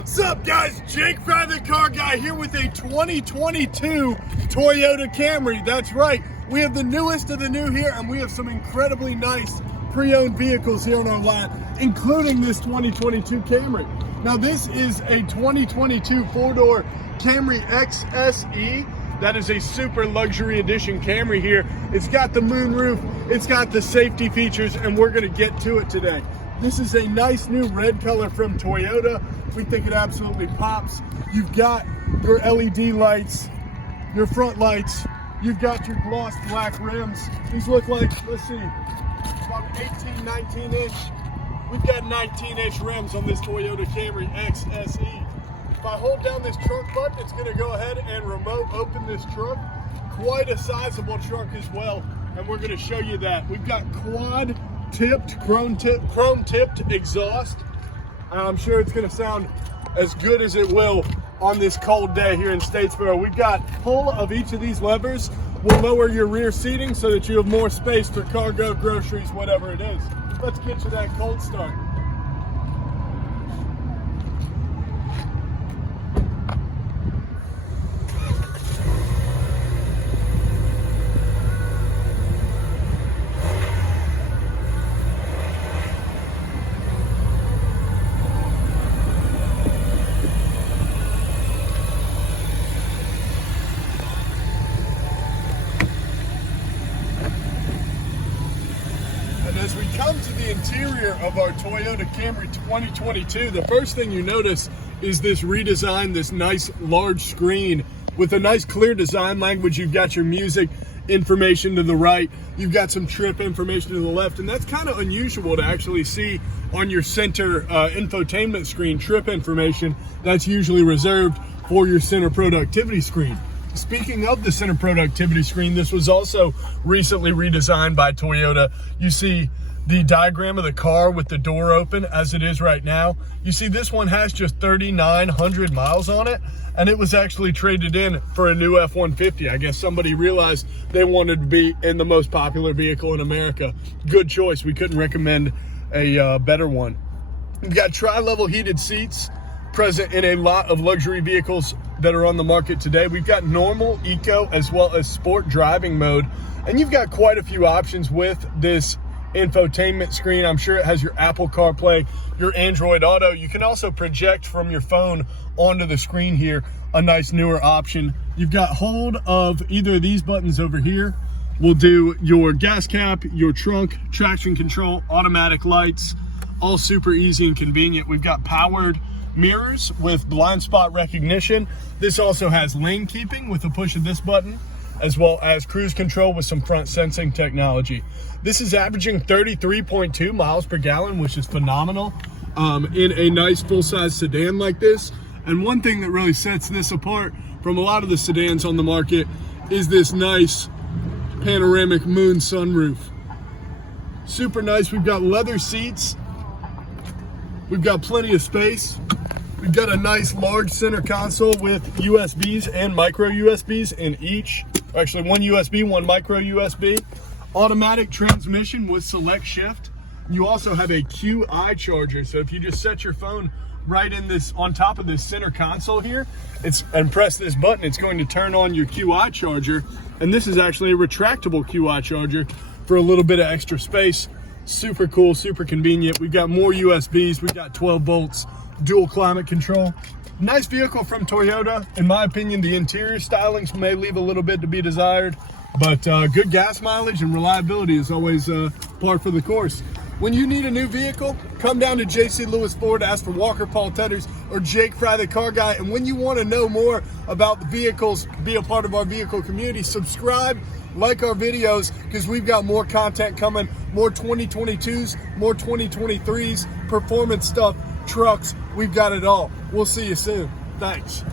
What's up, guys? Jake Fry the Car Guy here with a 2022 Toyota Camry. That's right, we have the newest of the new here, and we have some incredibly nice pre-owned vehicles here on our lot, including this 2022 Camry. Now, this is a 2022 four-door Camry XSE. That is a super luxury edition Camry here. It's got the moonroof, it's got the safety features, and we're gonna get to it today. This is a nice new red color from Toyota. We think it absolutely pops. You've got your LED lights, your front lights, you've got your gloss black rims. These look like, let's see, about 18, 19 inch. We've got 19-inch rims on this Toyota Camry XSE. If I hold down this trunk button, it's gonna go ahead and remote open this trunk. Quite a sizable trunk as well, and we're gonna show you that. We've got quad tipped, chrome tipped exhaust. I'm sure it's gonna sound as good as it will on this cold day here in Statesboro. We've got pull of each of these levers will lower your rear seating so that you have more space for cargo, groceries, whatever it is. Let's get to that cold start. As we come to the interior of our Toyota Camry 2022, the first thing you notice is this redesign, this nice large screen with a nice clear design language. You've got your music information to the right, you've got some trip information to the left, and that's kind of unusual to actually see on your center infotainment screen, trip information. That's usually reserved for your center productivity screen. Speaking of the center productivity screen, this was also recently redesigned by Toyota. You see the diagram of the car with the door open as it is right now. You see this one has just 3,900 miles on it, and it was actually traded in for a new F-150. I guess somebody realized they wanted to be in the most popular vehicle in America. Good choice. We couldn't recommend a better one. We've got tri-level heated seats present in a lot of luxury vehicles that are on the market today. We've got normal, eco, as well as sport driving mode, and you've got quite a few options with this infotainment screen. I'm sure it has your Apple CarPlay, your Android Auto. You can also project from your phone onto the screen here, a nice newer option. You've got hold of either of these buttons over here. We'll do your gas cap, your trunk, traction control, automatic lights, all super easy and convenient. We've got powered mirrors with blind spot recognition. This also has lane keeping with the push of this button, as well as cruise control with some front sensing technology. This is averaging 33.2 miles per gallon, which is phenomenal in a nice full-size sedan like this. And one thing that really sets this apart from a lot of the sedans on the market is this nice panoramic moon sunroof. Super nice. We've got leather seats. We've got plenty of space. We've got a nice large center console with USBs and micro USBs in each. Actually, one USB, one micro USB. Automatic transmission with select shift. You also have a QI charger. So if you just set your phone right in this, on top of this center console here, and press this button, it's going to turn on your QI charger. And this is actually a retractable QI charger for a little bit of extra space. Super cool, super convenient. We've got more USBs. We've got 12 volts, dual climate control. Nice vehicle from Toyota. In my opinion, the interior stylings may leave a little bit to be desired, but good gas mileage and reliability is always par for the course. When you need a new vehicle, come down to JC Lewis Ford, ask for Walker Paul Tetters or Jake Fry the Car Guy. And when you want to know more about the vehicles, be a part of our vehicle community, subscribe, like our videos, because we've got more content coming, more 2022s, more 2023s, performance stuff, trucks. We've got it all. We'll see you soon. Thanks.